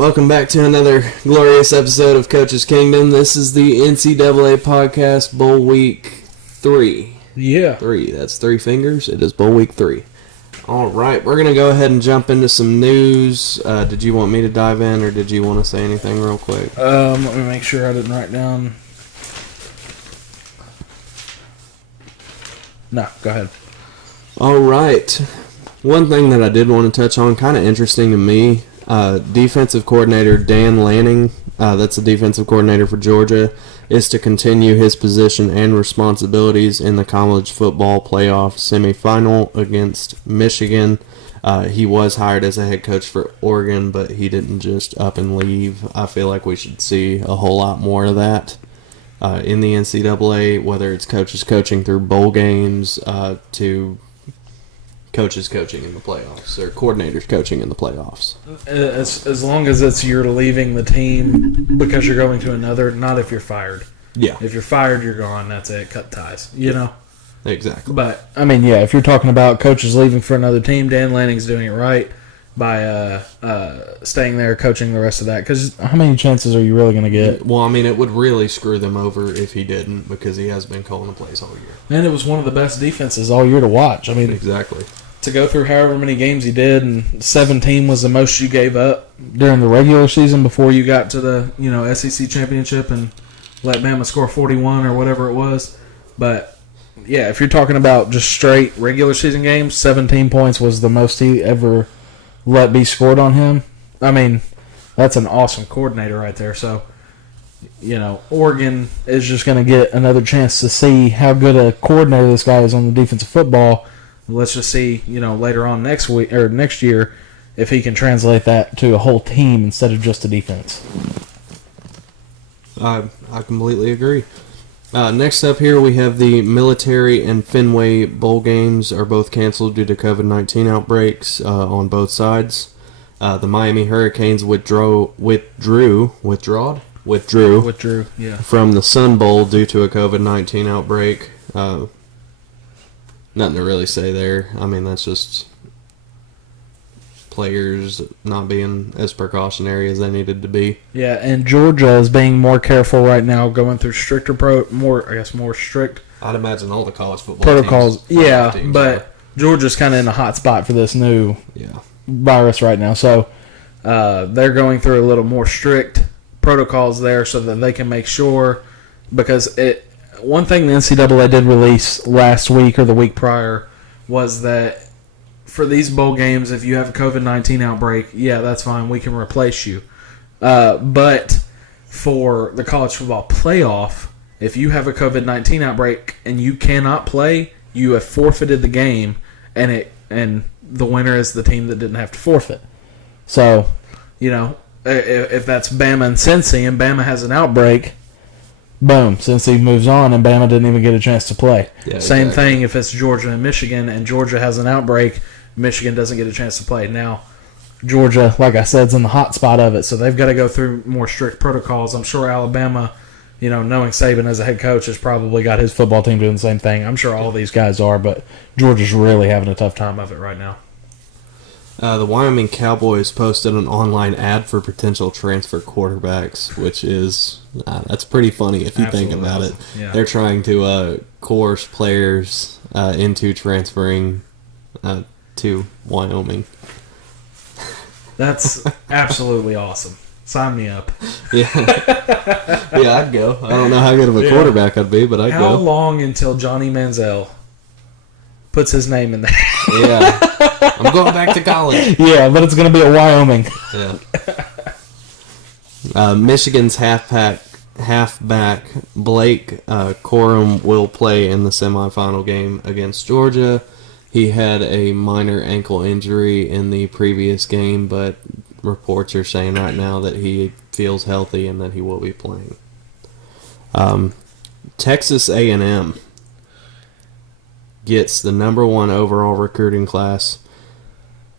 welcome back to another glorious episode of Coach's Kingdom. This is the NCAA podcast, Bowl Week 3. Yeah. 3, that's 3 fingers. It is Bowl Week 3. All right, we're going to go ahead and jump into some news. Did you want me to dive in, or did you want to say anything real quick? Let me make sure I didn't write down. No, go ahead. All right. One thing that I did want to touch on, kind of interesting to me, defensive coordinator Dan Lanning, that's the defensive coordinator for Georgia, is to continue his position and responsibilities in the college football playoff semifinal against Michigan. He was hired as a head coach for Oregon, but he didn't just up and leave. I feel like we should see a whole lot more of that in the NCAA, whether it's coaches coaching through bowl games to coaches coaching in the playoffs or coordinators coaching in the playoffs. As long as it's you're leaving the team because you're going to another, not if you're fired. Yeah. If you're fired, you're gone. That's it. Cut ties. You know? Exactly. But, I mean, yeah, if you're talking about coaches leaving for another team, Dan Lanning's doing it right by staying there, coaching the rest of that. Because how many chances are you really going to get? Well, I mean, it would really screw them over if he didn't, because he has been calling the plays all year. And it was one of the best defenses all year to watch. I mean, exactly. To go through however many games he did, and 17 was the most you gave up during the regular season before you got to the SEC championship and let Bama score 41 or whatever it was. But yeah, if you're talking about just straight regular season games, 17 points was the most he ever let be scored on him. I mean, that's an awesome coordinator right there. So, Oregon is just going to get another chance to see how good a coordinator this guy is on the defensive football. Let's just see, later on next week or next year if he can translate that to a whole team instead of just a defense. I completely agree. Next up here, we have the Military and Fenway Bowl games are both canceled due to COVID-19 outbreaks on both sides. The Miami Hurricanes withdrew from the Sun Bowl due to a COVID-19 outbreak. Nothing to really say there. I mean, that's just players not being as precautionary as they needed to be. Yeah, and Georgia is being more careful right now, going through more strict. I'd imagine all the college football protocols. Teams but Georgia's kind of in a hot spot for this new virus right now, so they're going through a little more strict protocols there so that they can make sure, because one thing the NCAA did release last week or the week prior was that for these bowl games, if you have a COVID-19 outbreak, yeah, that's fine. We can replace you. But for the college football playoff, if you have a COVID-19 outbreak and you cannot play, you have forfeited the game, and the winner is the team that didn't have to forfeit. So, if that's Bama and Cincy, and Bama has an outbreak, boom, Cincy moves on, and Bama didn't even get a chance to play. Yeah, Same thing if it's Georgia and Michigan, and Georgia has an outbreak, Michigan doesn't get a chance to play. Now, Georgia, like I said, is in the hot spot of it, so they've got to go through more strict protocols. I'm sure Alabama, knowing Saban as a head coach, has probably got his football team doing the same thing. I'm sure all these guys are, but Georgia's really having a tough time of it right now. The Wyoming Cowboys posted an online ad for potential transfer quarterbacks, which is that's pretty funny if you think about it. Yeah. They're trying to coerce players into transferring to Wyoming. That's absolutely awesome. Sign me up. Yeah, I'd go. I don't know how good of a quarterback I'd be, but I'd go. How long until Johnny Manziel puts his name in there? Yeah. I'm going back to college. Yeah, but it's going to be at Wyoming. Yeah. Michigan's halfback Blake Corum will play in the semifinal game against Georgia. He had a minor ankle injury in the previous game, but reports are saying right now that he feels healthy and that he will be playing. Texas A&M gets the number 1 overall recruiting class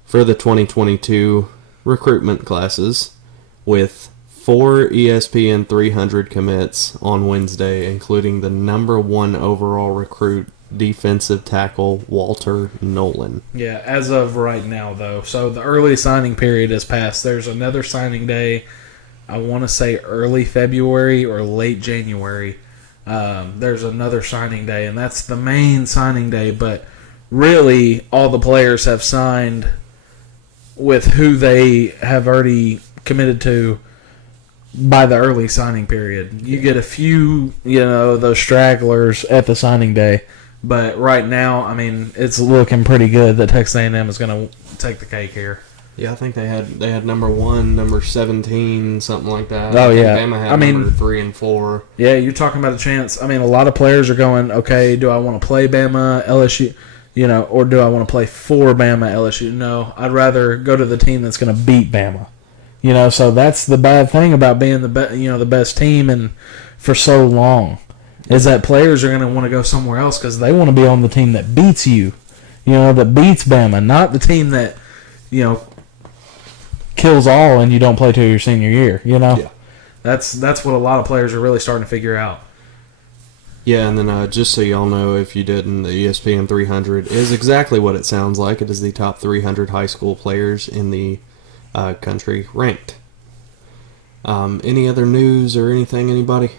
for the 2022 recruitment classes with 4 ESPN 300 commits on Wednesday, including the number 1 overall recruit defensive tackle Walter Nolan. Yeah, as of right now, though. So the early signing period has passed. There's another signing day, I want to say early February or late January. There's another signing day, and that's the main signing day. But really, all the players have signed with who they have already committed to by the early signing period. You get a few, those stragglers at the signing day. But right now, I mean, it's looking pretty good that Texas A&M is going to take the cake here. Yeah, I think they had number 1, number 17, something like that. Oh, yeah. Bama had number 3 and 4. Yeah, you're talking about a chance. I mean, a lot of players are going, okay, do I want to play Bama, LSU, or do I want to play for Bama, LSU? No, I'd rather go to the team that's going to beat Bama. So that's the bad thing about being the best team and for so long is that players are going to want to go somewhere else because they want to be on the team that beats you, that beats Bama, not the team that, kills all and you don't play till your senior year. Yeah. That's what a lot of players are really starting to figure out. Yeah, and then just so y'all know, if you didn't, the ESPN 300 is exactly what it sounds like. It is the top 300 high school players in the country ranked. Any other news or anything, anybody?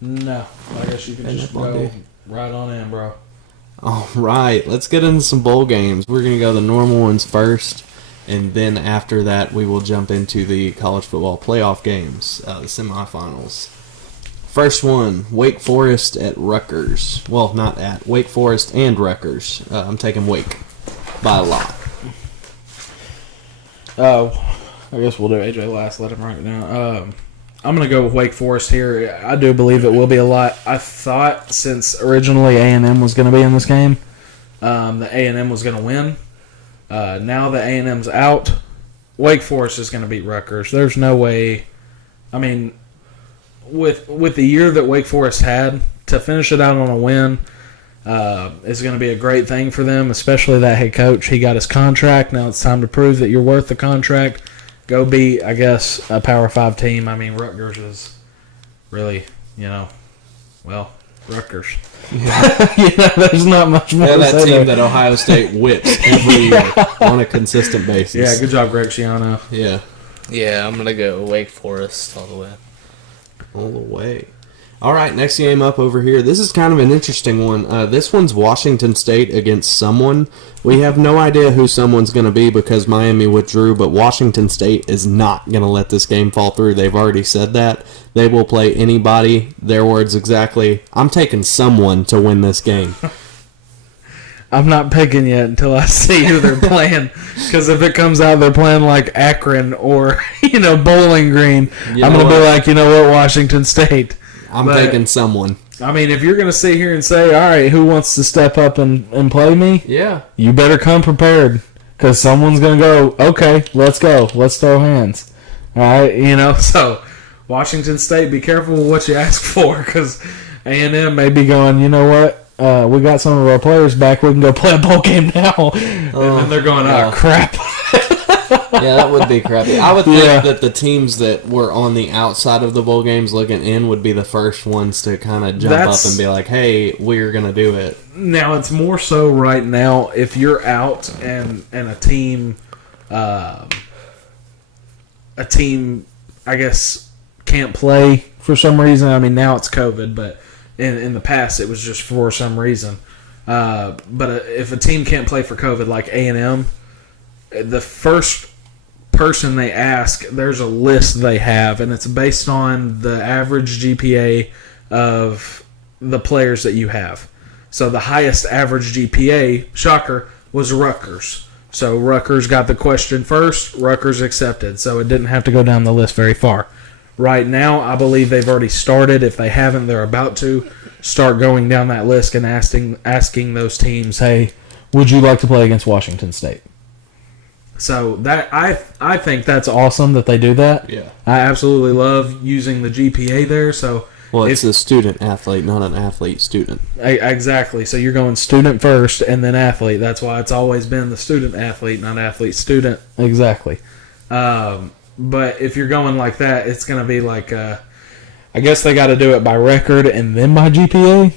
No. I guess you can just go right on in, bro. All right, let's get into some bowl games. We're going to go the normal ones first, and then after that we will jump into the college football playoff games, the semifinals. First one, Wake Forest at Rutgers. Well, not at. Wake Forest and Rutgers. I'm taking Wake by a lot. I guess we'll do AJ last. Let him write it down. I'm going to go with Wake Forest here. I do believe it will be a lot. I thought since originally A&M was going to be in this game, the A&M was going to win. Now that A&M's out, Wake Forest is going to beat Rutgers. There's no way. I mean, with the year that Wake Forest had, to finish it out on a win is going to be a great thing for them, especially that head coach. He got his contract. Now it's time to prove that you're worth the contract. Go beat, I guess, a Power 5 team. I mean, Rutgers is really, Rutgers. Yeah. There's not much more to that say team there. that Ohio State whips every year on a consistent basis. Yeah, good job, Greg Schiano. Yeah. Yeah, I'm going to go Wake Forest all the way. All the way. All right, next game up over here. This is kind of an interesting one. This one's Washington State against someone. We have no idea who someone's going to be because Miami withdrew, but Washington State is not going to let this game fall through. They've already said that. They will play anybody. Their words exactly. I'm taking someone to win this game. I'm not picking yet until I see who they're playing. Because if it comes out they're playing like Akron or, Bowling Green, I'm going to be like, Washington State. I'm taking someone. I mean, if you're going to sit here and say, all right, who wants to step up and play me? Yeah. You better come prepared. Because someone's going to go, okay, let's go. Let's throw hands. All right, so Washington State, be careful with what you ask for. Because A&M may be going, you know what? We got some of our players back. We can go play a bowl game now. And then they're going, oh, crap. Yeah, that would be crappy. I would think that the teams that were on the outside of the bowl games looking in would be the first ones to kind of jump up and be like, hey, we're going to do it. Now, it's more so right now if you're out and a team, I guess, can't play for some reason. I mean, now it's COVID, but in the past it was just for some reason. But if a team can't play for COVID like A&M, the first person they ask, there's a list they have, and it's based on the average GPA of the players that you have. So the highest average GPA, shocker, was Rutgers. So Rutgers got the question first, Rutgers accepted, so it didn't have to go down the list very far. Right now, I believe they've already started. If they haven't, they're about to start going down that list and asking those teams, hey, would you like to play against Washington State? So that I think that's awesome that they do that. Yeah, I absolutely love using the GPA there. So it's a student athlete, not an athlete student. Exactly. So you're going student first and then athlete. That's why it's always been the student athlete, not athlete student. Exactly. But if you're going like that, it's going to be like I guess they got to do it by record and then by GPA.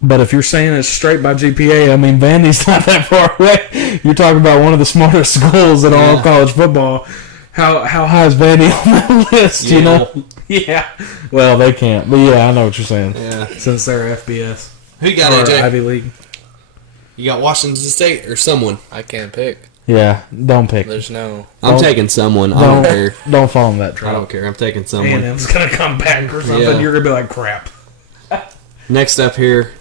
But if you're saying it's straight by GPA, I mean, Vandy's not that far away. You're talking about one of the smartest schools in all of college football. How high is Vandy on that list, you know? Yeah. Well, they can't. But, yeah, I know what you're saying. Yeah. Since they're FBS. Who you got, or AJ? Ivy League. You got Washington State or someone? I can't pick. Yeah, don't pick. There's no... I'm taking someone. I don't care. Don't fall in that trap. I don't care. I'm taking someone. A&M's going to come back or something. Yeah. You're going to be like, crap. Next up here,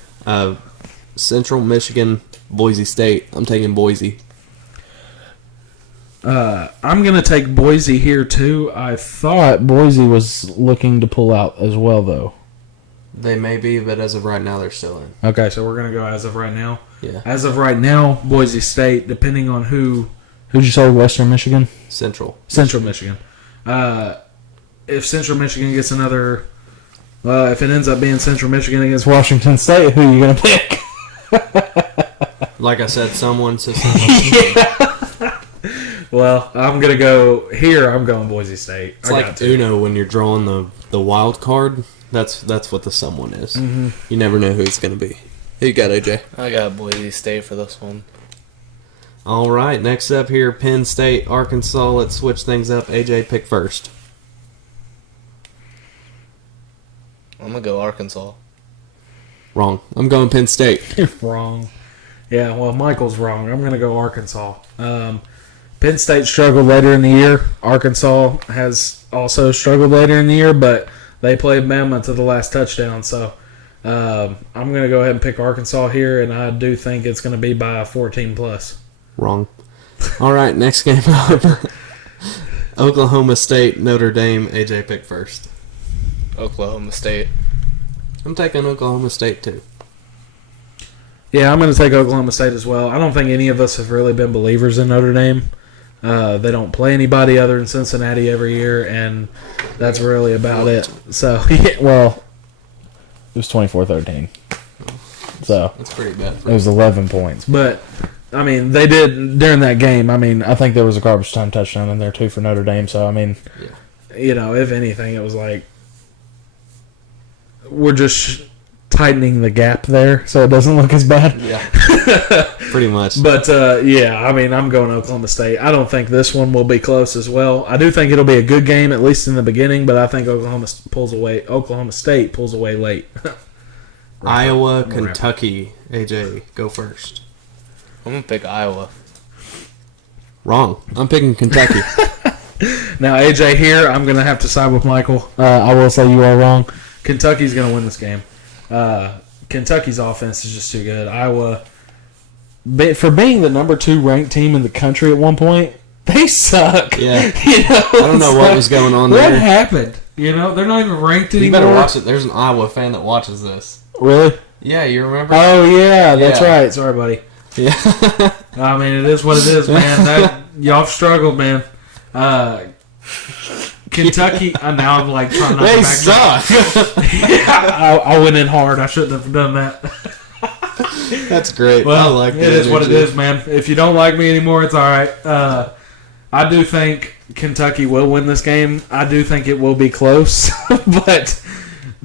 Central Michigan, Boise State. I'm taking Boise. I'm going to take Boise here, too. I thought Boise was looking to pull out as well, though. They may be, but as of right now, they're still in. Okay, so we're going to go as of right now. Yeah. As of right now, Boise State, depending on who... Who'd you say, Western Michigan? Central Michigan. If Central Michigan gets another... if it ends up being Central Michigan against Washington State, who are you going to pick? Like I said, someone. So Well, I'm going to go here. I'm going Boise State. It's like Uno when you're drawing the wild card. That's what the someone is. Mm-hmm. You never know who it's going to be. Who you got, AJ? I got Boise State for this one. All right, next up here, Penn State, Arkansas. Let's switch things up. AJ, pick first. I'm going to go Arkansas. Wrong. I'm going Penn State. Wrong. Yeah, well, Michael's wrong. I'm going to go Arkansas. Penn State struggled later in the year. Arkansas has also struggled later in the year, but they played Bama to the last touchdown. So I'm going to go ahead and pick Arkansas here, and I do think it's going to be by 14+. Wrong. All right, next game up. Oklahoma State, Notre Dame. AJ, pick first. Oklahoma State. I'm taking Oklahoma State, too. Yeah, I'm going to take Oklahoma State as well. I don't think any of us have really been believers in Notre Dame. They don't play anybody other than Cincinnati every year, and that's really about it. So, well, it was 24-13. So that's pretty bad. It was 11 points. But, I mean, they did, during that game, I mean, I think there was a garbage time touchdown in there, too, for Notre Dame. So, I mean, you know, if anything, it was like, we're just tightening the gap there so it doesn't look as bad. Yeah. Pretty much. But, yeah, I mean, I'm going Oklahoma State. I don't think this one will be close as well. I do think it'll be a good game, at least in the beginning, but I think Oklahoma State pulls away late. Iowa, Kentucky. AJ, go first. I'm going to pick Iowa. Wrong. I'm picking Kentucky. Now, AJ, here, I'm going to have to side with Michael. I will say you are wrong. Kentucky's going to win this game. Kentucky's offense is just too good. Iowa, for being the number 2 ranked team in the country at one point, they suck. Yeah. You know, I don't know what was going on there. What happened? You know, they're not even ranked anymore. You better watch it. There's an Iowa fan that watches this. Really? Yeah, you remember? Oh, yeah, that's right. Sorry, buddy. Yeah. I mean, it is what it is, man. Y'all have struggled, man. Kentucky, now I'm like trying not to back suck. Yeah, I went in hard. I shouldn't have done that. That's great. Well, I like it is what it is, man. If you don't like me anymore, it's all right. I do think Kentucky will win this game. I do think it will be close, but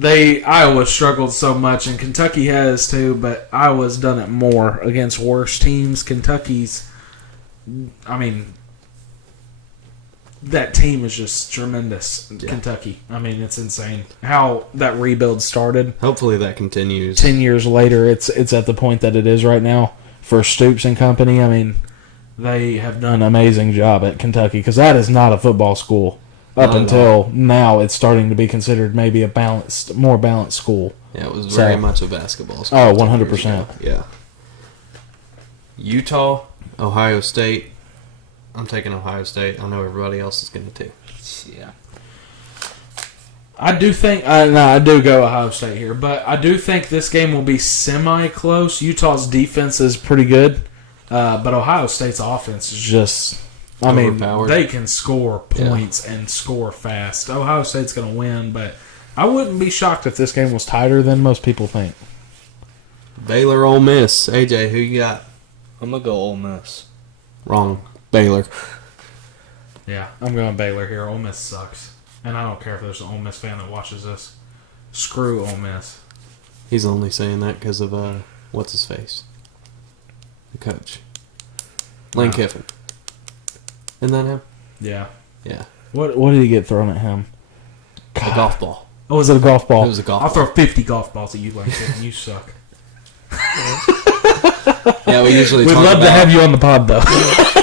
Iowa struggled so much, and Kentucky has too. But Iowa's done it more against worse teams. Kentucky's, I mean, that team is just tremendous. Yeah. Kentucky. I mean, it's insane how that rebuild started. Hopefully that continues. 10 years later, it's at the point that it is right now for Stoops and company. I mean, they have done an amazing job at Kentucky because that is not a football school. Up until now, it's starting to be considered maybe a more balanced school. Yeah, it was very much a basketball school. Oh, 100%. Yeah. Utah, Ohio State. I'm taking Ohio State. I know everybody else is going to too. Yeah. I do think I do go Ohio State here, but I do think this game will be semi-close. Utah's defense is pretty good, but Ohio State's offense is just, I mean, they can score points and score fast. Ohio State's going to win, but I wouldn't be shocked if this game was tighter than most people think. Baylor, Ole Miss. AJ, who you got? I'm going to go Ole Miss. Wrong. Baylor. Yeah, I'm going Baylor here. Ole Miss sucks. And I don't care if there's an Ole Miss fan that watches this. Screw Ole Miss. He's only saying that because of what's his face, the coach, Lane Kiffin. Isn't that him? Yeah. Yeah. What did he get thrown at him? A golf ball. Oh, was it a golf ball? It was a golf I'll ball. throw 50 golf balls at you, Lane Kiffin. You suck. Yeah, we usually We'd talk love about, to have you on the pod, though.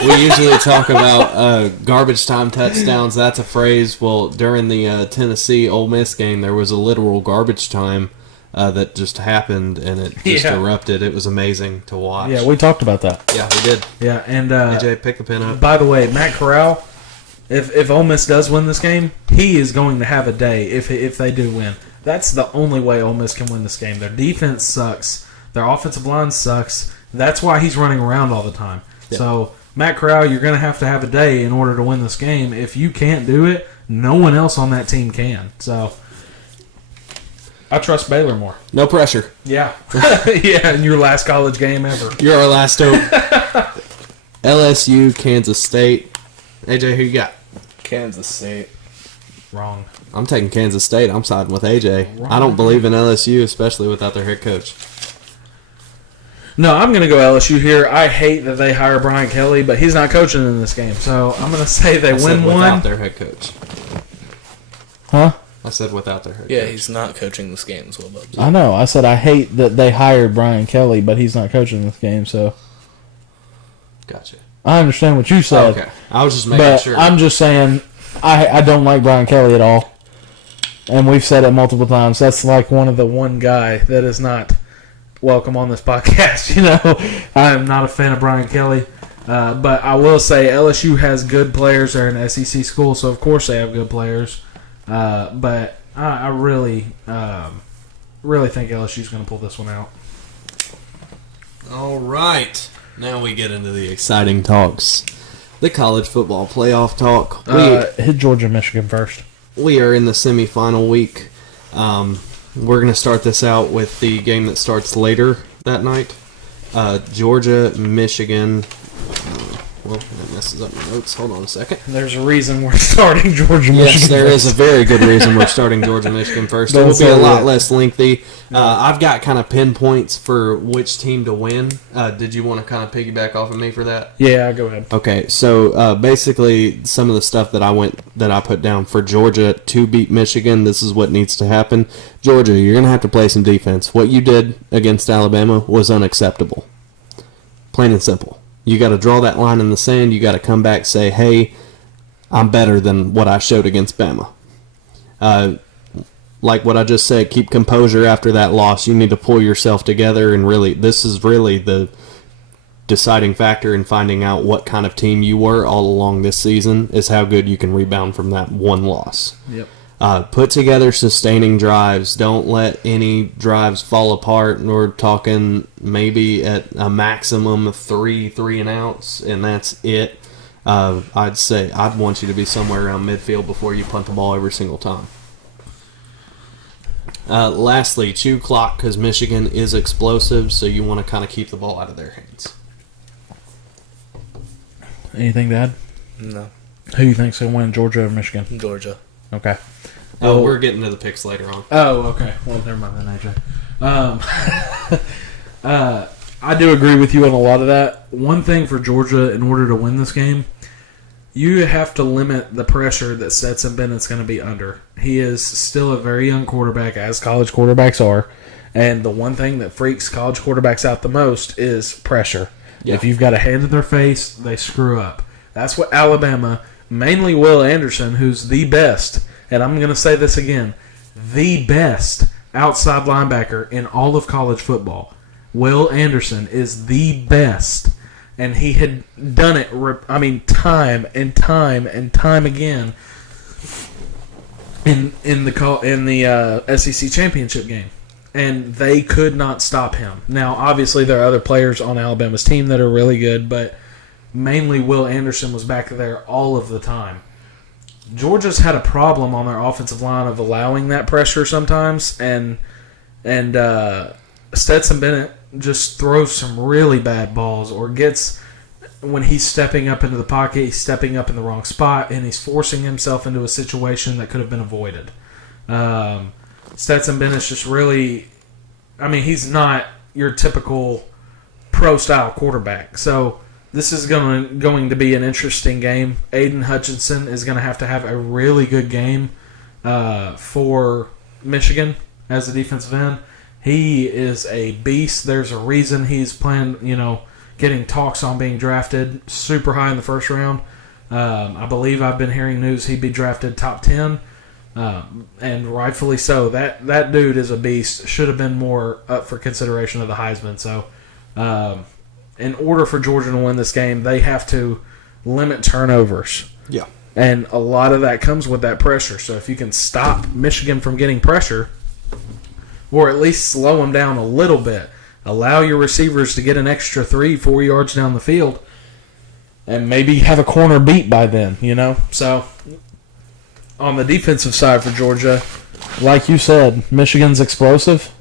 we usually talk about garbage time touchdowns. That's a phrase. Well, during the Tennessee Ole Miss game, there was a literal garbage time that just happened, and it just erupted. It was amazing to watch. Yeah, we talked about that. Yeah, we did. Yeah, and AJ, pick the pin up. by the way, Matt Corral, if Ole Miss does win this game, he is going to have a day if they do win. That's the only way Ole Miss can win this game. Their defense sucks. Their offensive line sucks. That's why he's running around all the time. Yeah. So, Matt Corral, you're going to have a day in order to win this game. If you can't do it, no one else on that team can. So, I trust Baylor more. No pressure. Yeah. Yeah, in your last college game ever. You're our last hope. LSU, Kansas State. AJ, who you got? Kansas State. Wrong. I'm taking Kansas State. I'm siding with AJ. I don't believe in LSU, especially without their head coach. No, I'm going to go LSU here. I hate that they hire Brian Kelly, but he's not coaching in this game. So I'm going to say they win one. Without their head coach. Huh? I said without their head coach. Yeah, he's not coaching this game, is what Bob said. I know. I said I hate that they hired Brian Kelly, but he's not coaching this game. So Gotcha. I understand what you said. Okay. I was just making sure. I'm just saying I don't like Brian Kelly at all. And we've said it multiple times. That's like one guy that is not welcome on this podcast. You know, I am not a fan of Brian Kelly. But I will say LSU has good players. They're an SEC school, so of course they have good players. But I really think LSU's going to pull this one out. All right. Now we get into the exciting talks. The college football playoff talk. Hit Georgia, Michigan first. We are in the semifinal week. We're going to start this out with the game that starts later that night. Georgia, Michigan. Well, that messes up my notes. Hold on a second. There's a reason we're starting Georgia, Michigan. Yes, there is a very good reason we're starting Georgia, Michigan first. It will be a lot less lengthy. I've got kind of pinpoints for which team to win. Did you want to kind of piggyback off of me for that? Yeah, go ahead. Okay, so basically some of the stuff that I put down for Georgia to beat Michigan, this is what needs to happen. Georgia, you're going to have to play some defense. What you did against Alabama was unacceptable. Plain and simple. You got to draw that line in the sand. You got to come back and say, hey, I'm better than what I showed against Bama. Like what I just said, keep composure after that loss. You need to pull yourself together, and really, this is really the deciding factor in finding out what kind of team you were all along this season is how good you can rebound from that one loss. Yep. Put together sustaining drives. Don't let any drives fall apart. We're talking maybe at a maximum of 3 and outs, and that's it. I'd say I'd want you to be somewhere around midfield before you punt the ball every single time. Lastly, chew clock because Michigan is explosive, so you want to kind of keep the ball out of their hands. Anything to add? No. Who do you think's going to win, Georgia or Michigan? Georgia. Okay. Oh, we're getting to the picks later on. Oh, okay. Well, never mind then, AJ. I do agree with you on a lot of that. One thing for Georgia, in order to win this game, you have to limit the pressure that Stetson Bennett's going to be under. He is still a very young quarterback, as college quarterbacks are, and the one thing that freaks college quarterbacks out the most is pressure. Yeah. If you've got a hand in their face, they screw up. That's what Alabama, mainly Will Anderson, who's the best, and I'm going to say this again, the best outside linebacker in all of college football. Will Anderson is the best, and he had done it, time and time and time again in the SEC championship game, and they could not stop him. Now, obviously, there are other players on Alabama's team that are really good, but mainly Will Anderson was back there all of the time. Georgia's had a problem on their offensive line of allowing that pressure sometimes, and Stetson Bennett just throws some really bad balls, or gets, when he's stepping up into the pocket, he's stepping up in the wrong spot, and he's forcing himself into a situation that could have been avoided. Stetson Bennett's just really he's not your typical pro-style quarterback. So this is going to be an interesting game. Aiden Hutchinson is going to have a really good game for Michigan as a defensive end. He is a beast. There's a reason he's playing, getting talks on being drafted super high in the first round. I believe I've been hearing news he'd be drafted top 10, and rightfully so. That dude is a beast. Should have been more up for consideration of the Heisman. So in order for Georgia to win this game, they have to limit turnovers. Yeah. And a lot of that comes with that pressure. So if you can stop Michigan from getting pressure, or at least slow them down a little bit, allow your receivers to get an extra 3-4 yards down the field, and maybe have a corner beat by then, So on the defensive side for Georgia, like you said, Michigan's explosive.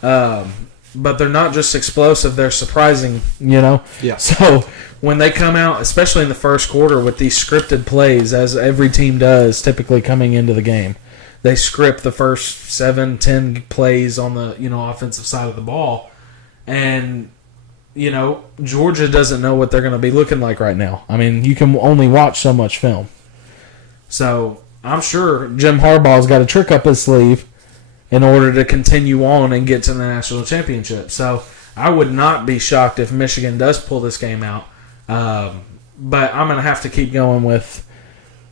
But they're not just explosive, they're surprising, Yeah. So when they come out, especially in the first quarter with these scripted plays, as every team does typically coming into the game, they script the first 7-10 plays on the offensive side of the ball. And, Georgia doesn't know what they're going to be looking like right now. You can only watch so much film. So I'm sure Jim Harbaugh's got a trick up his sleeve in order to continue on and get to the national championship. So I would not be shocked if Michigan does pull this game out. But I'm going to have to keep going with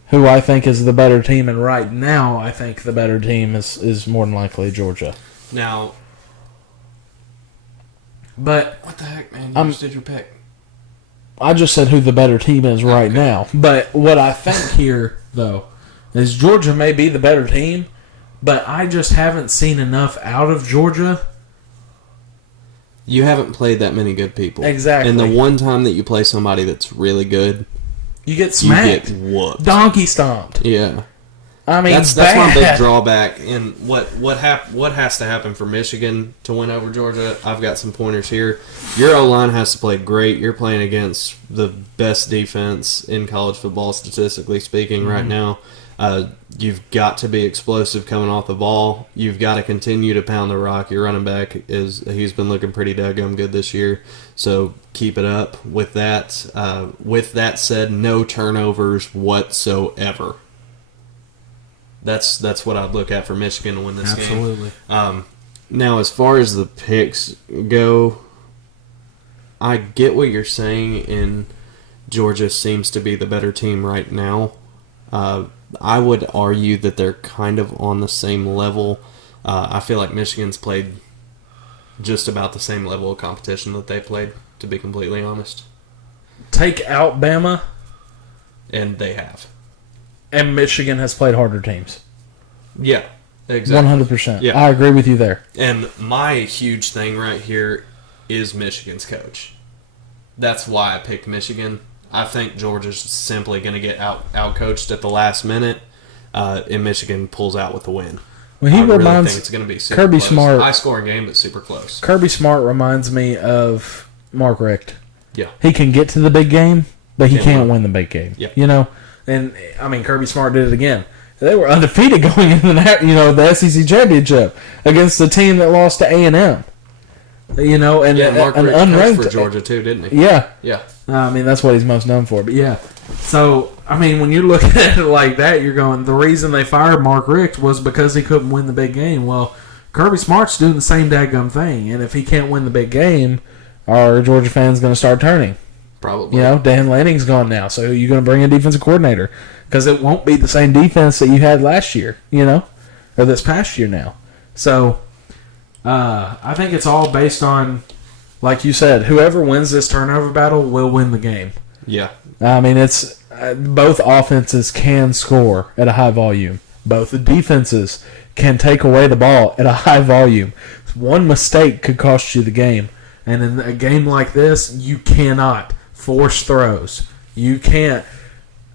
who I think is the better team. And right now, I think the better team is more than likely Georgia. Now, but what the heck, man? You just did your pick. I just said who the better team is right now. But what I think here, though, is Georgia may be the better team, but I just haven't seen enough out of Georgia. You haven't played that many good people. Exactly. And the one time that you play somebody that's really good, you get smacked. You get whooped. Donkey stomped. Yeah. That's my big drawback. And what has to happen for Michigan to win over Georgia? I've got some pointers here. Your O-line has to play great. You're playing against the best defense in college football, statistically speaking, right now. You've got to be explosive coming off the ball. You've got to continue to pound the rock. Your running back he's been looking pretty daggum good this year. So keep it up with that. With that said, no turnovers whatsoever. That's what I'd look at for Michigan to win this game. Absolutely. Now, as far as the picks go, I get what you're saying, and Georgia seems to be the better team right now. I would argue that they're kind of on the same level. I feel like Michigan's played just about the same level of competition that they played, to be completely honest. Take out Bama. And they have. And Michigan has played harder teams. Yeah, exactly. 100%. Yeah. I agree with you there. And my huge thing right here is Michigan's coach. That's why I picked Michigan. I think Georgia's simply going to get out-coached at the last minute, and Michigan pulls out with the win. Well, I really think it's going to be super Kirby close. Smart. High-scoring game, but super close. Kirby Smart reminds me of Mark Richt. Yeah. He can get to the big game, but he can't win the big game. Yeah. And, Kirby Smart did it again. They were undefeated going into the SEC championship against the team that lost to A&M. And Mark an Richt unranked coached for Georgia too, didn't he? Yeah. Yeah. That's what he's most known for. But yeah. So, when you're looking at it like that, you're going, the reason they fired Mark Richt was because he couldn't win the big game. Well, Kirby Smart's doing the same daggum thing. And if he can't win the big game, are Georgia fans going to start turning? Probably. Dan Lanning's gone now, so you're going to bring a defensive coordinator because it won't be the same defense that you had last year, or this past year now. So I think it's all based on, like you said, whoever wins this turnover battle will win the game. Yeah. It's both offenses can score at a high volume. Both defenses can take away the ball at a high volume. One mistake could cost you the game. And in a game like this, you cannot force throws. You can't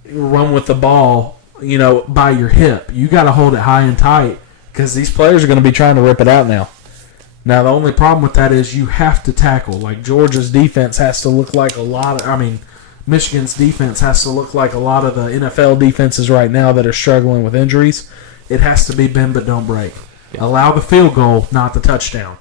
run with the ball, by your hip. You got to hold it high and tight because these players are going to be trying to rip it out now. Now, the only problem with that is you have to tackle. Like, Georgia's defense has to look like Michigan's defense has to look like a lot of the NFL defenses right now that are struggling with injuries. It has to be bend but don't break. Yeah. Allow the field goal, not the touchdown.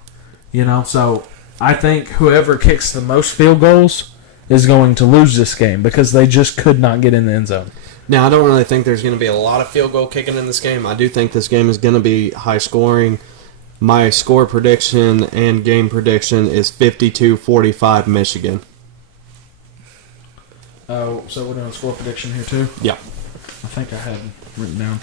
So I think whoever kicks the most field goals is going to lose this game because they just could not get in the end zone. Now, I don't really think there's going to be a lot of field goal kicking in this game. I do think this game is going to be high scoring. My score prediction and game prediction is 52-45 Michigan. Oh, so we're doing a score prediction here too? Yeah. I think I had written down.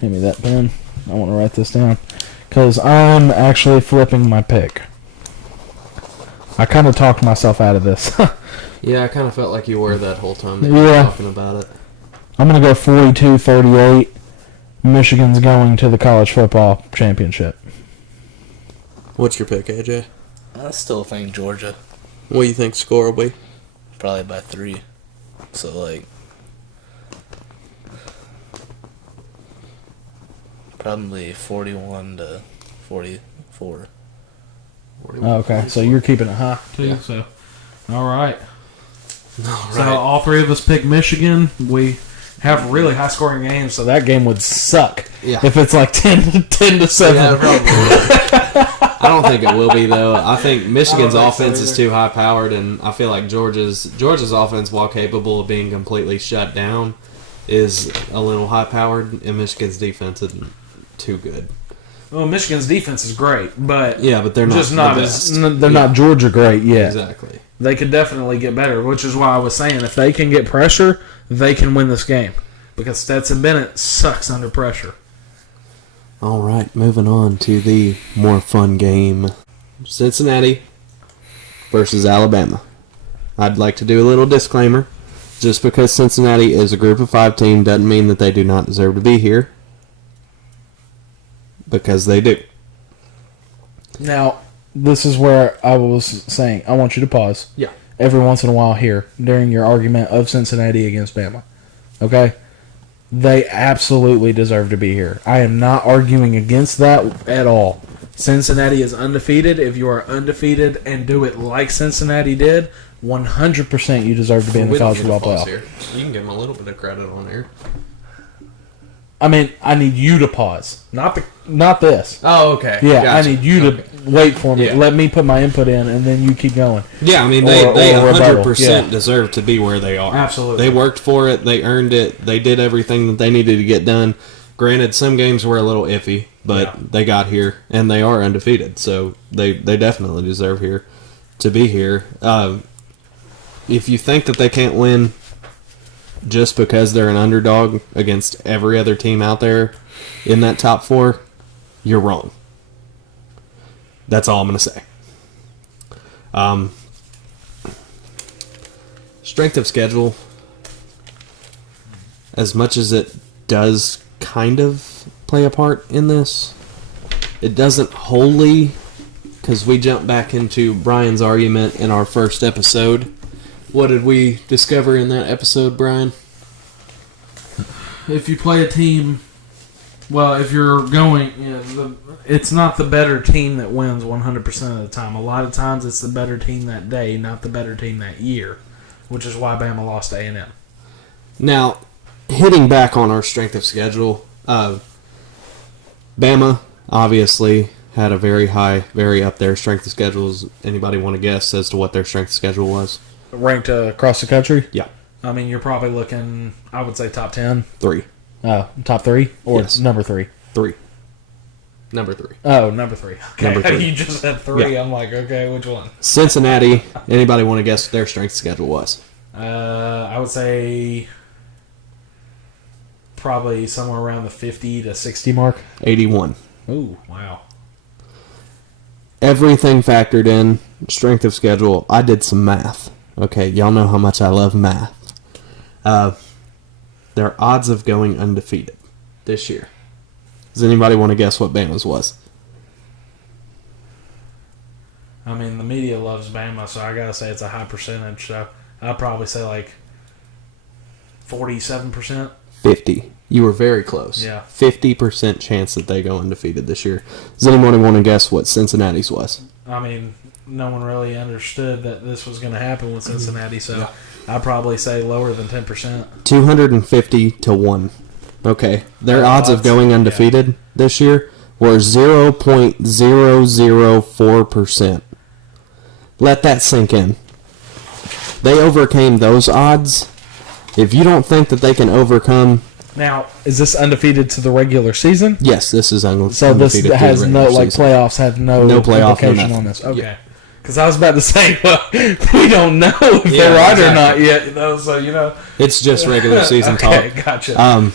Hand me that pen. I want to write this down. Because I'm actually flipping my pick. I kind of talked myself out of this. Yeah, I kind of felt like you were that whole time that you were talking about it. I'm going to go 42-38. Michigan's going to the college football championship. What's your pick, AJ? I still think Georgia. What do you think score will be? Probably by 3. So, probably 41-44. Oh, okay, so you're keeping it high, too? Yeah. So, all right. So all three of us pick Michigan. We have really high-scoring games, so that game would suck if it's like 10-7. Yeah, probably. I don't think it will be, though. I think Michigan's offense is too high-powered, and I feel like Georgia's offense, while capable of being completely shut down, is a little high-powered, and Michigan's defense isn't too good. Well, Michigan's defense is great, but but they're not just not the as best. they're not Georgia great yet. Exactly. They could definitely get better, which is why I was saying if they can get pressure, they can win this game because Stetson Bennett sucks under pressure. All right, moving on to the more fun game. Cincinnati versus Alabama. I'd like to do a little disclaimer. Just because Cincinnati is a group of 5 team doesn't mean that they do not deserve to be here. Because they do. Now, this is where I was saying, I want you to pause. Yeah. Every once in a while here during your argument of Cincinnati against Bama. Okay? They absolutely deserve to be here. I am not arguing against that at all. Cincinnati is undefeated. If you are undefeated and do it like Cincinnati did, 100% you deserve to be in the college football playoff. Here. You can give them a little bit of credit on here. I mean, I need you to pause, not this. Oh, okay. Yeah, Gotcha. I need you to wait for me. Yeah. Let me put my input in, and then you keep going. Yeah, I mean, they 100% deserve to be where they are. Absolutely. They worked for it. They earned it. They did everything that they needed to get done. Granted, some games were a little iffy, but they got here, and they are undefeated. So they definitely deserve to be here. If you think that they can't win just because they're an underdog against every other team out there in that top 4, you're wrong. That's all I'm going to say. Strength of schedule, as much as it does kind of play a part in this, it doesn't wholly, because we jumped back into Brian's argument in our first episode. What did we discover in that episode, Brian? If you play a team, well, if you're going, it's not the better team that wins 100% of the time. A lot of times it's the better team that day, not the better team that year, which is why Bama lost to A&M. Now, hitting back on our strength of schedule, Bama obviously had a very high, very up there strength of schedules. Anybody want to guess as to what their strength of schedule was? Ranked across the country? Yeah. I mean, you're probably looking, I would say top 10. 3. Top 3? Or Yes. number 3? 3. Number 3. Oh, number 3. Okay. Number 3. You just said 3. Yeah. I'm like, okay, which one? Cincinnati, anybody want to guess what their strength of schedule was? I would say probably somewhere around the 50 to 60 mark. 81. Ooh, wow. Everything factored in, strength of schedule. I did some math. Okay, y'all know how much I love math. Their odds of going undefeated this year. Does anybody want to guess what Bama's was? I mean, the media loves Bama, so I gotta say it's a high percentage. So I'd probably say like 47%. 50. You were very close. Yeah. 50% chance that they go undefeated this year. Does anybody want to guess what Cincinnati's was? I mean, no one really understood that this was going to happen with Cincinnati, so I'd probably say lower than 10%. 250 to 1. Okay, their odds of going undefeated this year were 0.004%. Let that sink in. They overcame those odds. If you don't think that they can overcome... Now, is this undefeated to the regular season? Yes, this is undefeated. So this has no, like, season. Playoffs have no playoff implication on this. Okay. Because I was about to say, well, we don't know if Yeah, they're right exactly. or not yet, you know, so, you know. It's just regular season Okay, talk. gotcha.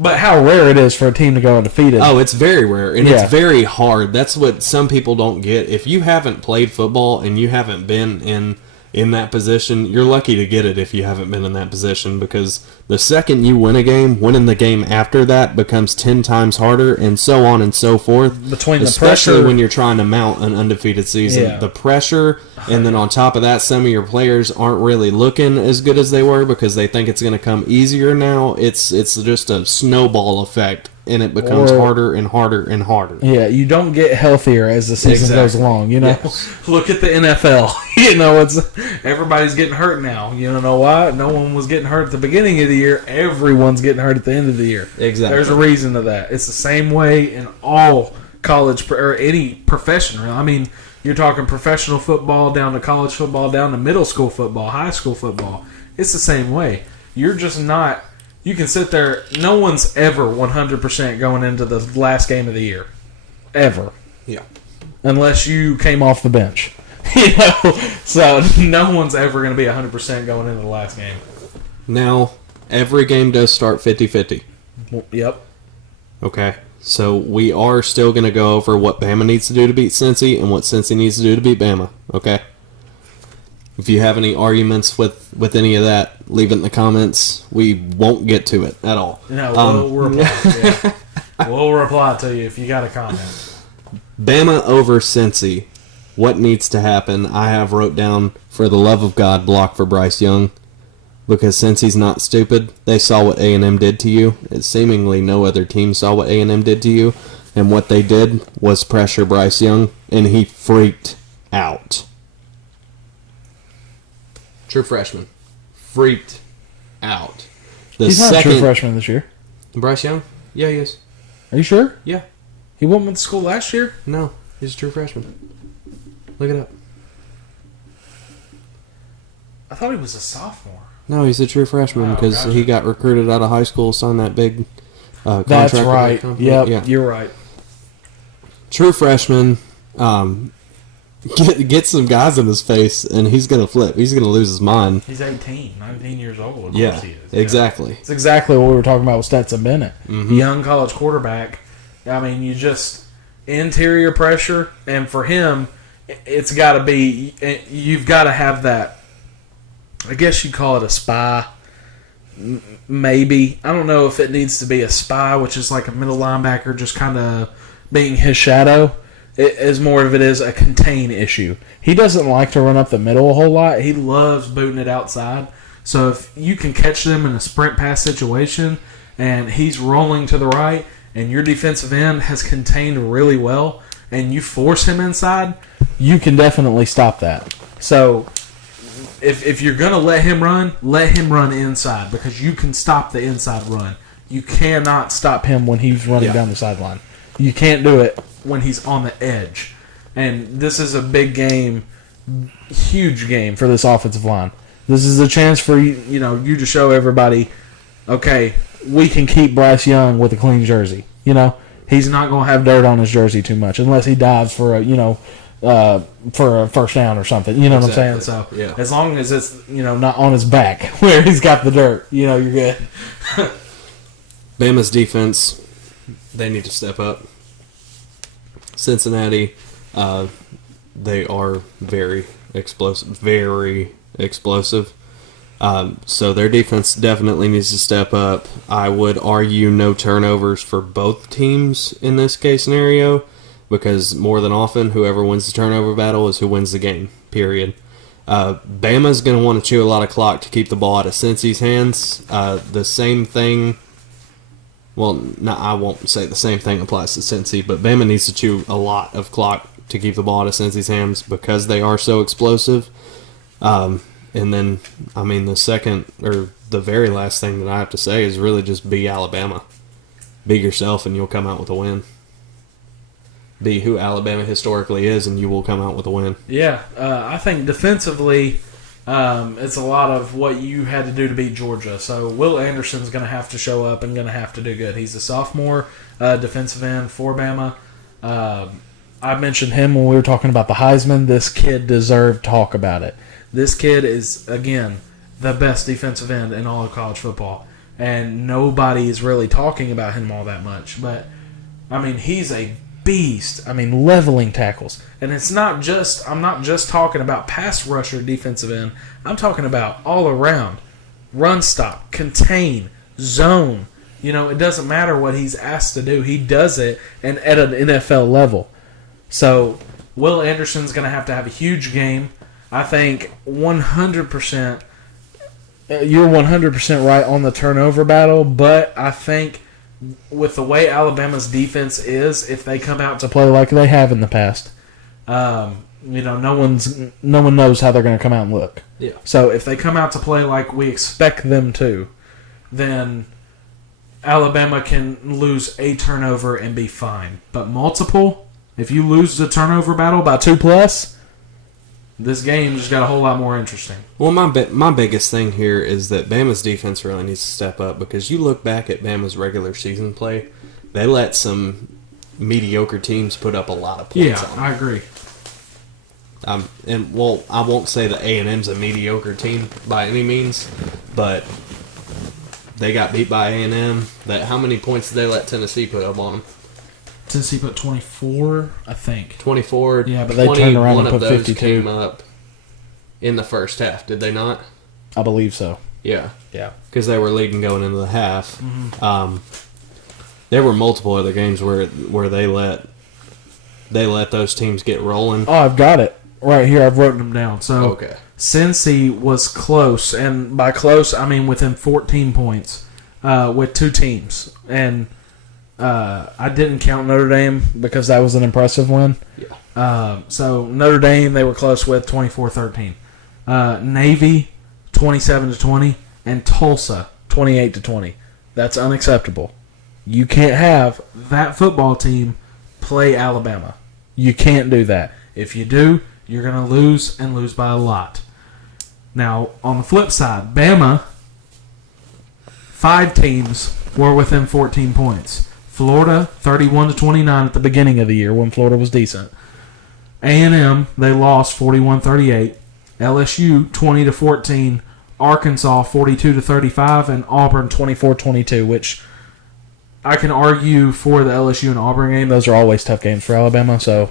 But how rare it is for a team to go undefeated. Oh, it's very rare, and Yeah. it's very hard. That's what some people don't get. If you haven't played football and you haven't been in that position, you're lucky to get it if you haven't been in that position, because the second you win a game, winning the game after that becomes 10 times harder, and so on and so forth. Between the especially pressure, when you're trying to mount an undefeated season. Yeah. The pressure, and then on top of that, some of your players aren't really looking as good as they were because they think it's going to come easier now. It's just a snowball effect, and it becomes harder and harder and harder. Yeah, you don't get healthier as the season goes along. You know, Look at the NFL. You know, everybody's getting hurt now. You don't know why? No one was getting hurt at the beginning of the year. Everyone's getting hurt at the end of the year. Exactly. There's a reason to that. It's the same way in all college or any profession. I mean, you're talking professional football down to college football, down to middle school football, high school football. It's the same way. You're just not. You can sit there. No one's ever 100% going into the last game of the year, ever. Yeah. Unless you came off the bench, you know. So no one's ever going to be 100% going into the last game. Now, every game does start 50-50. Yep. Okay. So we are still going to go over what Bama needs to do to beat Cincy and what Cincy needs to do to beat Bama. Okay. If you have any arguments with any of that, leave it in the comments. We won't get to it at all. No, we'll reply. We'll reply to you if you got a comment. Bama over Cincy. What needs to happen? I have wrote down, for the love of God, block for Bryce Young. Because Cincy's not stupid. They saw what A&M did to you. Seemingly no other team saw what A&M did to you. And what they did was pressure Bryce Young, and he freaked out. True freshman. Freaked out. He's not a true freshman this year. Bryce Young? Yeah, he is. Are you sure? Yeah. He went to school last year? No, he's a true freshman. Look it up. I thought he was a sophomore. No, he's a true freshman because he got recruited out of high school, signed that big contract. That's right. Yep, yeah, you're right. True freshman. Get some guys in his face, and he's going to flip. He's going to lose his mind. He's 19 years old. Of Yeah, course he is. exactly. It's exactly what we were talking about with Stetson Bennett. Mm-hmm. Young college quarterback. I mean, you just interior pressure, and for him, it's got to be. You've got to have that. I guess you call it a spy. Maybe I don't know if it needs to be a spy, which is like a middle linebacker, just kind of being his shadow. It is more of it is a contain issue. He doesn't like to run up the middle a whole lot. He loves booting it outside. So if you can catch them in a sprint pass situation and he's rolling to the right and your defensive end has contained really well and you force him inside, you can definitely stop that. So if you're going to let him run inside because you can stop the inside run. You cannot stop him when he's running down the sideline. You can't do it when he's on the edge. And this is a big game, huge game for this offensive line. This is a chance for you to show everybody, okay, we can keep Bryce Young with a clean jersey. You know, he's not going to have dirt on his jersey too much unless he dives for a first down or something. You know what I'm saying? So as long as it's not on his back where he's got the dirt, you're good. Bama's defense, they need to step up. Cincinnati, they are very explosive. So their defense definitely needs to step up. I would argue no turnovers for both teams in this case scenario, because more than often, whoever wins the turnover battle is who wins the game, period. Bama's going to want to chew a lot of clock to keep the ball out of Cincy's hands. The same thing... Well, no, I won't say the same thing applies to Cincy, but Bama needs to chew a lot of clock to keep the ball out of Cincy's hands because they are so explosive. And then, I mean, the second or the very last thing that I have to say is really just be Alabama. Be yourself and you'll come out with a win. Be who Alabama historically is and you will come out with a win. Yeah, I think defensively, it's a lot of what you had to do to beat Georgia. So Will Anderson's going to have to show up and going to have to do good. He's a sophomore defensive end for Bama. I mentioned him when we were talking about the Heisman. This kid deserved talk about it. This kid is, again, the best defensive end in all of college football. And nobody is really talking about him all that much. But, I mean, he's a beast. I mean, leveling tackles. And it's not just, I'm not just talking about pass rusher defensive end. I'm talking about all around. Run stop, contain, zone. You know, it doesn't matter what he's asked to do. He does it and at an NFL level. So, Will Anderson's going to have a huge game. I think 100%, you're 100% right on the turnover battle, but I think with the way Alabama's defense is, if they come out to play like they have in the past, you know, no one knows how they're going to come out and look. Yeah. So if they come out to play like we expect them to, then Alabama can lose a turnover and be fine. But multiple, if you lose the turnover battle by 2+, this game just got a whole lot more interesting. Well, my biggest thing here is that Bama's defense really needs to step up because you look back at Bama's regular season play, they let some mediocre teams put up a lot of points on them. I agree. And I won't say that A&M's a mediocre team by any means, but they got beat by A&M. How many points did they let Tennessee put up on them? Tennessee put 24, I think. 24. Yeah, but they turned around and put 52. 51 of those came up in the first half, did they not? I believe so. Yeah. Yeah. Because they were leading going into the half. Mm-hmm. There were multiple other games where they let those teams get rolling. Oh, I've got it right here. I've written them down. So, okay. Cincy was close, and by close, I mean within 14 points with two teams. And I didn't count Notre Dame because that was an impressive win. Yeah. So Notre Dame they were close with 24-13. Navy 27-20 and Tulsa 28-20. That's unacceptable. You can't have that football team play Alabama. You can't do that. If you do, you're going to lose and lose by a lot. Now, on the flip side, Bama, 5 teams were within 14 points. Florida, 31-29 at the beginning of the year when Florida was decent. A&M, they lost 41-38. LSU, 20-14. Arkansas, 42-35. And Auburn, 24-22, which I can argue for the LSU and Auburn game. Those are always tough games for Alabama, so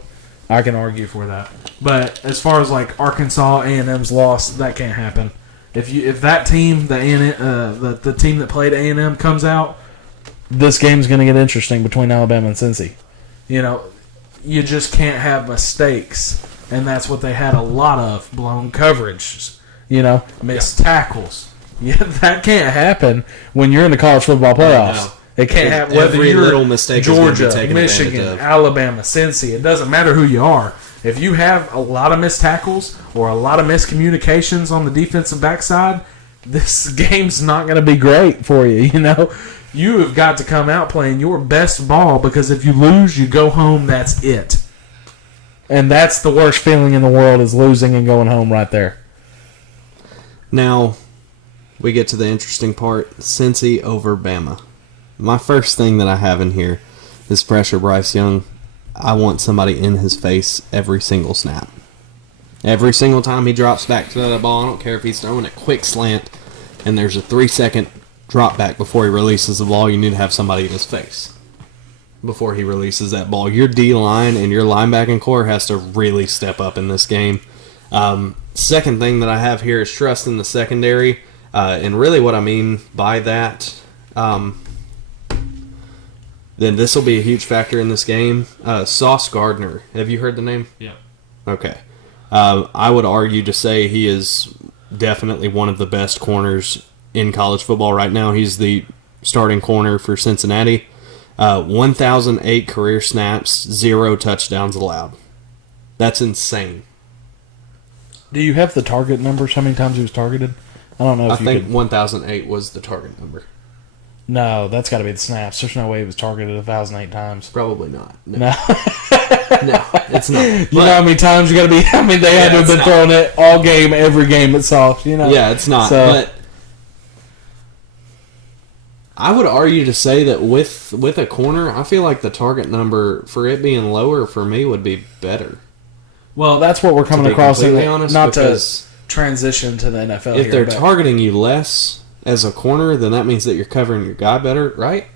I can argue for that. But as far as like Arkansas, A&M's loss, that can't happen. If that team, the team that played A&M comes out, this game's going to get interesting between Alabama and Cincy. You know, you just can't have mistakes, and that's what they had a lot of, blown coverages, you know, missed tackles. Yeah, that can't happen when you're in the college football playoffs. It can't happen whether Every you're little mistake Georgia, is taken Michigan, advantage of. Alabama, Cincy. It doesn't matter who you are. If you have a lot of missed tackles or a lot of miscommunications on the defensive backside, this game's not going to be great for you, you know. You have got to come out playing your best ball because if you lose, you go home, that's it. And that's the worst feeling in the world is losing and going home right there. Now, we get to the interesting part, Cincy over Bama. My first thing that I have in here is pressure Bryce Young. I want somebody in his face every single snap. Every single time he drops back to the ball, I don't care if he's throwing a quick slant and there's a 3-second drop back before he releases the ball, you need to have somebody in his face before he releases that ball. Your D-line and your linebacking core has to really step up in this game. Second thing that I have here is trust in the secondary. And really what I mean by that, then this will be a huge factor in this game. Sauce Gardner. Have you heard the name? Yeah. Okay. I would argue to say he is definitely one of the best corners in college football right now. He's the starting corner for Cincinnati. 1,008 career snaps, 0 touchdowns allowed. That's insane. Do you have the target numbers? How many times he was targeted? I don't know if I think 1,008 was the target number. No, that's got to be the snaps. There's no way he was targeted 1,008 times. Probably not. No, No. no, it's not. You know how many times you got to be? I mean, they had to have been throwing it all game, every game it saw. You know. Yeah, it's not. So, but I would argue to say that with a corner, I feel like the target number for it being lower for me would be better. well, that's what we're coming across. Honest, Not to transition to the NFL. If they're targeting you less as a corner, then that means that you're covering your guy better, right?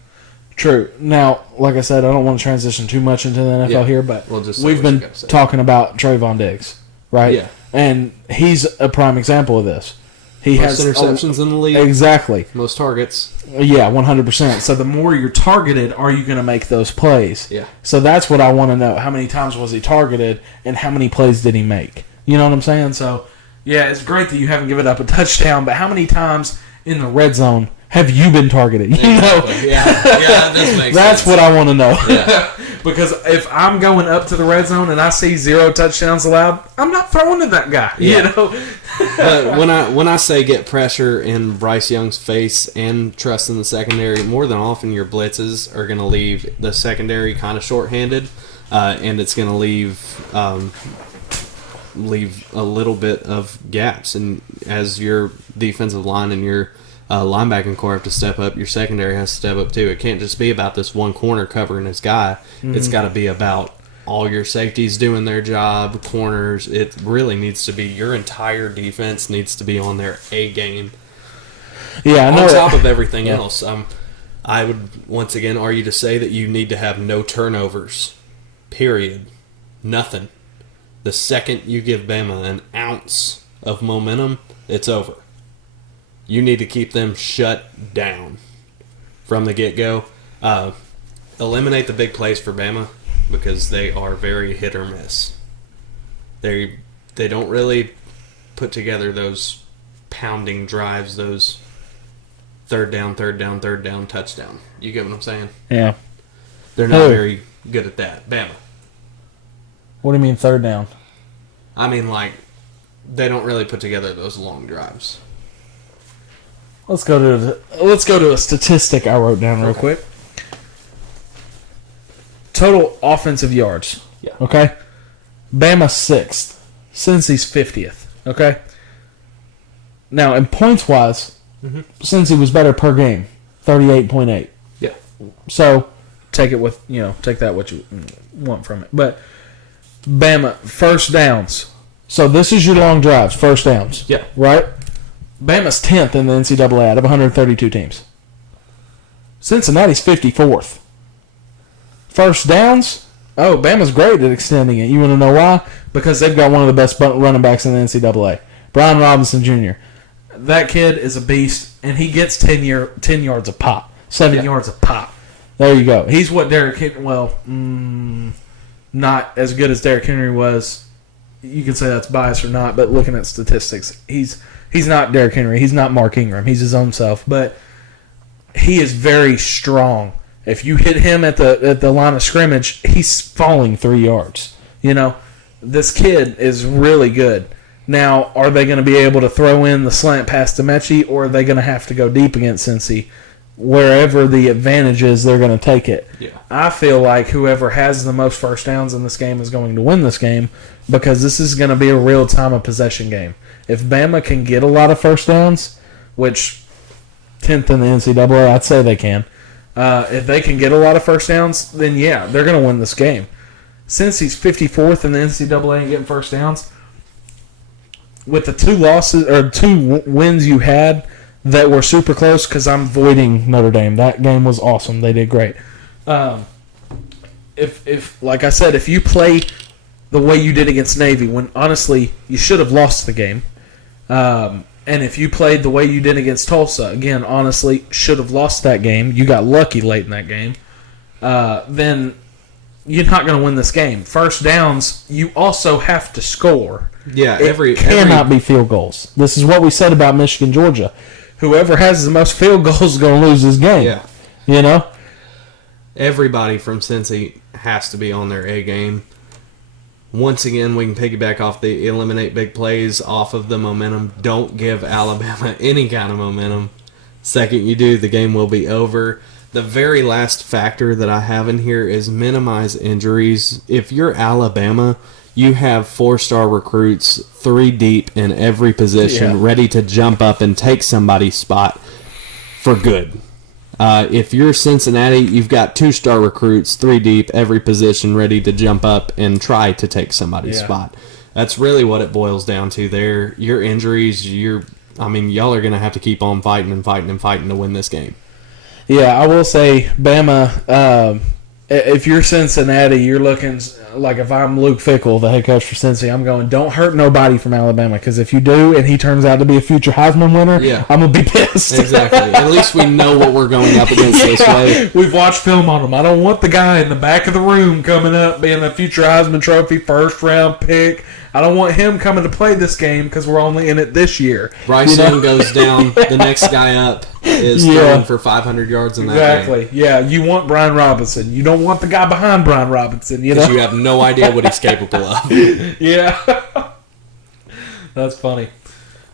True. Now, like I said, I don't want to transition too much into the NFL here, but we've been talking about Trayvon Diggs, right? Yeah. And he's a prime example of this. He Most has interceptions in the league. Exactly. Most targets. Yeah, 100%. So the more you're targeted, are you going to make those plays? Yeah. So that's what I want to know. How many times was he targeted, and how many plays did he make? You know what I'm saying? So, yeah, it's great that you haven't given up a touchdown, but how many times in the red zone have you been targeted? You know? Yeah, that does make That's sense. what I want to know. Yeah. Because if I'm going up to the red zone and I see 0 touchdowns allowed, I'm not throwing to that guy. Yeah. You know? But when I say get pressure in Bryce Young's face and trust in the secondary, more than often your blitzes are going to leave the secondary kind of shorthanded, and it's going to leave a little bit of gaps. And as your defensive line and your linebacking core have to step up, your secondary has to step up too. It can't just be about this one corner covering his guy. Mm-hmm. It's got to be about all your safeties doing their job, corners. It really needs to be your entire defense needs to be on their A game. Yeah, I know. On top of everything else, I would once again argue to say that you need to have no turnovers. Period. Nothing. The second you give Bama an ounce of momentum, it's over. You need to keep them shut down from the get-go. Eliminate the big plays for Bama because they are very hit or miss. They don't really put together those pounding drives, those third down, touchdown. You get what I'm saying? Yeah. They're not very good at that. Bama. What do you mean third down? I mean, like, they don't really put together those long drives. Let's go to a statistic I wrote down real quick. Total offensive yards. Yeah. Okay. Bama 6th. Cincy's 50th. Okay. Now, in points wise, Cincy was better per game, 38.8. Yeah. So take that what you want from it. But Bama first downs. So this is your long drives, first downs. Yeah. Right? Bama's 10th in the NCAA out of 132 teams. Cincinnati's 54th. First downs, Bama's great at extending it. You want to know why? Because they've got one of the best running backs in the NCAA. Brian Robinson Jr. That kid is a beast, and he gets 10 yards a pop. 7 yards a pop. There you go. He's what Derrick Henry, not as good as Derrick Henry was. You can say that's biased or not, but looking at statistics, he's not Derrick Henry. He's not Mark Ingram. He's his own self, but he is very strong. If you hit him at the line of scrimmage, he's falling 3 yards. You know, this kid is really good. Now, are they going to be able to throw in the slant pass to Mechie, or are they going to have to go deep against Cincy? Wherever the advantage is, they're going to take it. Yeah. I feel like whoever has the most first downs in this game is going to win this game because this is going to be a real time of possession game. If Bama can get a lot of first downs, which 10th in the NCAA, I'd say they can. If they can get a lot of first downs, then yeah, they're going to win this game. Since he's 54th in the NCAA and getting first downs, with the two wins you had that were super close, because I'm voiding Notre Dame. That game was awesome. They did great. If like I said, if you play the way you did against Navy, when honestly you should have lost the game, and if you played the way you did against Tulsa, again, honestly, should have lost that game. You got lucky late in that game. Then you're not going to win this game. First downs, you also have to score. Yeah, It cannot be field goals. This is what we said about Michigan, Georgia. Whoever has the most field goals is going to lose this game. Yeah. You know? Everybody from Cincy has to be on their A game. once again, we can piggyback off the eliminate big plays off of the momentum. Don't give Alabama any kind of momentum. Second you do, the game will be over. The very last factor that I have in here is minimize injuries. If you're Alabama, you have 4-star recruits 3 deep in every position, ready to jump up and take somebody's spot for good. If you're Cincinnati, you've got 2-star recruits 3 deep, every position, ready to jump up and try to take somebody's spot. That's really what it boils down to there. Your injuries, y'all are going to have to keep on fighting and fighting and fighting to win this game. Yeah, I will say, Bama, if you're Cincinnati, you're looking like if I'm Luke Fickell, the head coach for Cincy, I'm going, don't hurt nobody from Alabama, because if you do and he turns out to be a future Heisman winner, I'm going to be pissed. Exactly. At least we know what we're going up against this way. We've watched film on him. I don't want the guy in the back of the room coming up being a future Heisman Trophy first-round pick. I don't want him coming to play this game because we're only in it this year. Bryce Young goes down. The next guy up is throwing for 500 yards in that game. Exactly. Yeah, you want Brian Robinson. You don't want the guy behind Brian Robinson. Because you have no idea what he's capable of. Yeah. That's funny.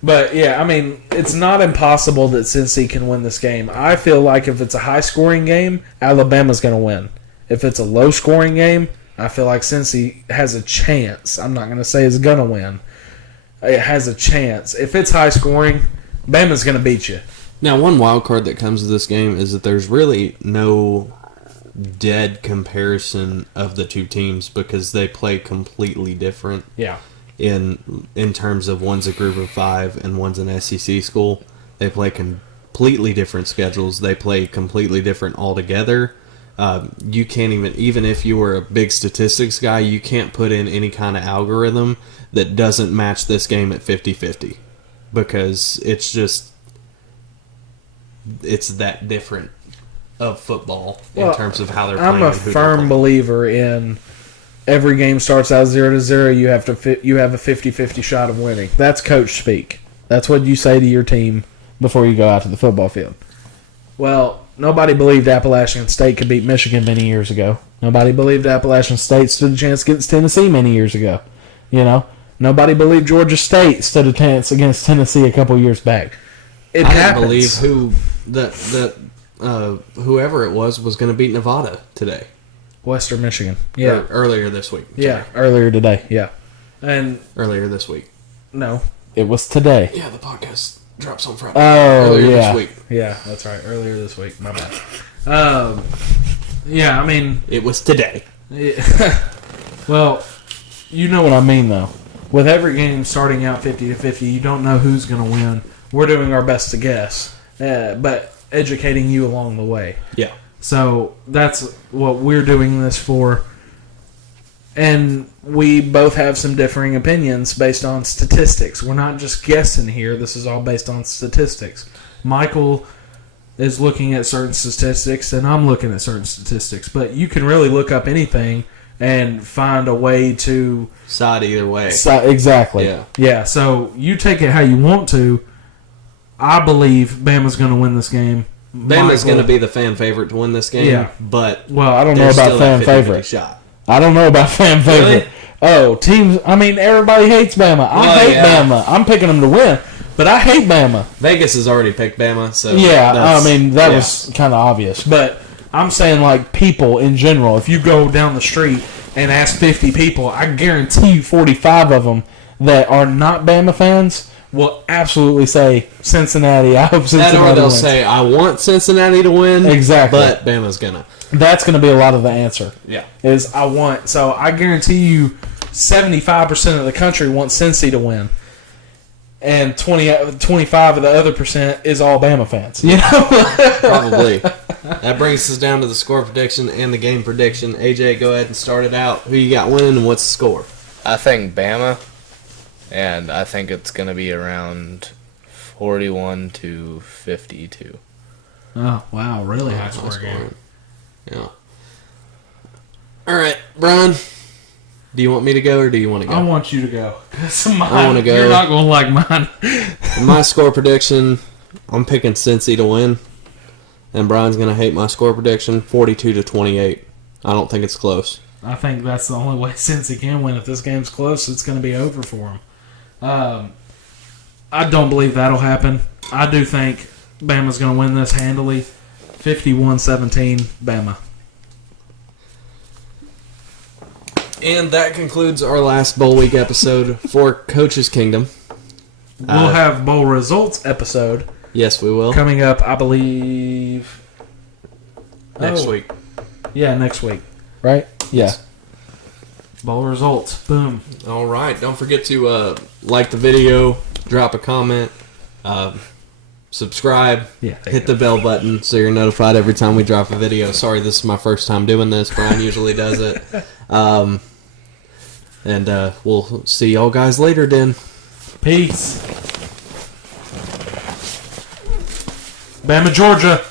But, yeah, it's not impossible that Cincy can win this game. I feel like if it's a high-scoring game, Alabama's going to win. If it's a low-scoring game, I feel like Cincy has a chance. I'm not going to say it's going to win. It has a chance. If it's high scoring, Bama's going to beat you. Now, one wild card that comes to this game is that there's really no dead comparison of the two teams because they play completely different. Yeah. In terms of one's a group of 5 and one's an SEC school. They play completely different schedules. They play completely different altogether. You can't even if you were a big statistics guy, you can't put in any kind of algorithm that doesn't match this game at 50-50 because it's that different of football in terms of how they're playing. I'm a firm believer in every game starts out 0-0. You have a 50-50 shot of winning. That's coach speak. That's what you say to your team before you go out to the football field. Well, nobody believed Appalachian State could beat Michigan many years ago. Nobody believed Appalachian State stood a chance against Tennessee many years ago. Nobody believed Georgia State stood a chance against Tennessee a couple years back. It happens. I didn't believe whoever it was going to beat Nevada today. Western Michigan. Yeah. Earlier this week. Yeah, earlier today. Yeah. And earlier this week. No, it was today. Yeah, the podcast drops on Friday. Oh, earlier this week. Yeah, that's right. Earlier this week. My bad. It was today. Well, you know what I mean, though. With every game starting out 50-50, you don't know who's going to win. We're doing our best to guess, but educating you along the way. Yeah. So that's what we're doing this for. And we both have some differing opinions based on statistics. We're not just guessing here. This is all based on statistics. Michael is looking at certain statistics, and I'm looking at certain statistics. But you can really look up anything and find a way to... side either way. Exactly. Yeah. Yeah, so you take it how you want to. I believe Bama's going to win this game. Bama's going to be the fan favorite to win this game. Yeah. But well, I don't know about fan favorite. Shot. I don't know about fan favorite. Really? Oh, teams. Everybody hates Bama. I hate Bama. I'm picking them to win, but I hate Bama. Vegas has already picked Bama, so that was kind of obvious. But I'm saying, people in general, if you go down the street and ask 50 people, I guarantee you 45 of them that are not Bama fans will absolutely say Cincinnati. I hope Cincinnati wins. Or they'll wins. say, I want Cincinnati to win. Exactly. But Bama's going to. That's going to be a lot of the answer. Yeah. So I guarantee you 75% of the country wants Cincy to win. And 25 of the other percent is all Bama fans. Probably. That brings us down to the score prediction and the game prediction. AJ, go ahead and start it out. Who you got winning and what's the score? I think Bama, and I think it's going to be around 41-52. Oh, wow. Really high score game. Yeah. All right, Brian. Do you want me to go or do you want to go? I want you to go. I want to go. You're not going to like mine. My score prediction, I'm picking Cincy to win. And Brian's going to hate my score prediction, 42-28. I don't think it's close. I think that's the only way Cincy can win. If this game's close, it's going to be over for them. I don't believe that'll happen. I do think Bama's going to win this handily. 51-17, Bama. And that concludes our last Bowl Week episode for Coach's Kingdom. We'll have Bowl Results episode. Yes, we will. Coming up, I believe... Next week. Yeah, next week. Right? Yeah. Bowl Results. Boom. All right. Don't forget to like the video, drop a comment, subscribe, hit the bell button so you're notified every time we drop a video. Sorry, this is my first time doing this. Brian usually does it. And we'll see y'all guys later, then. Peace. Bama, Georgia.